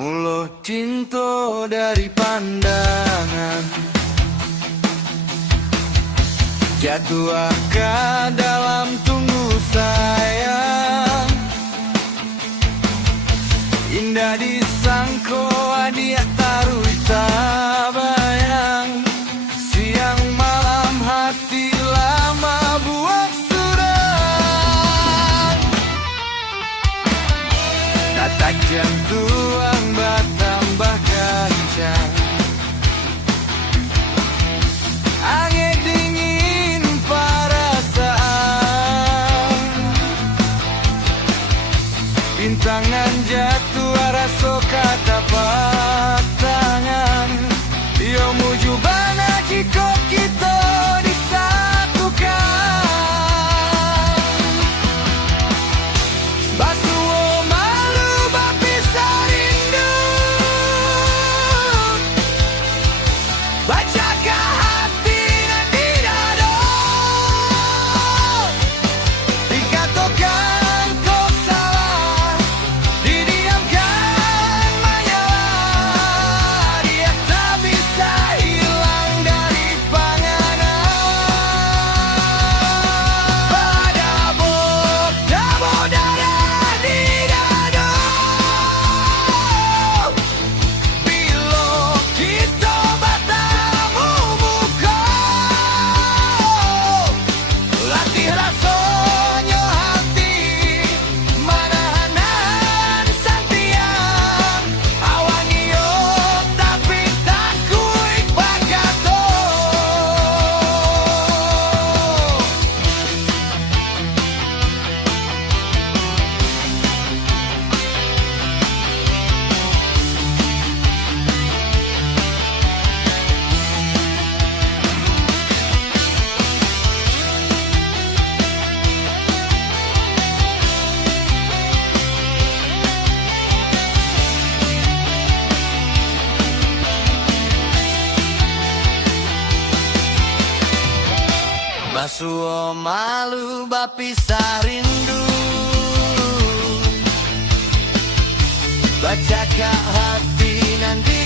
Mulo cinta dari pandangan, jatuh ke dalam tunggu sayang. Indah disangko dia taruh tabayang, siang malam hati lama buat surang. Detak jantung bertambah kencang, angin dingin perasaan, bintangan jatuh rasa kata tangan. Yo muju bana jika kita disatukan. Basuh malu berpisah rindu, bacakah hati dan didado, dikatakan kau salah, didiamkan menyala, dia tak bisa hilang dari panganan. Pada bot darah di dado, bila kita bertemu muka, latih rasanya hati, menahan santiang, awan iyo tapi takut bagato. Basuh malu berpisah rindu, bacakah hati nanti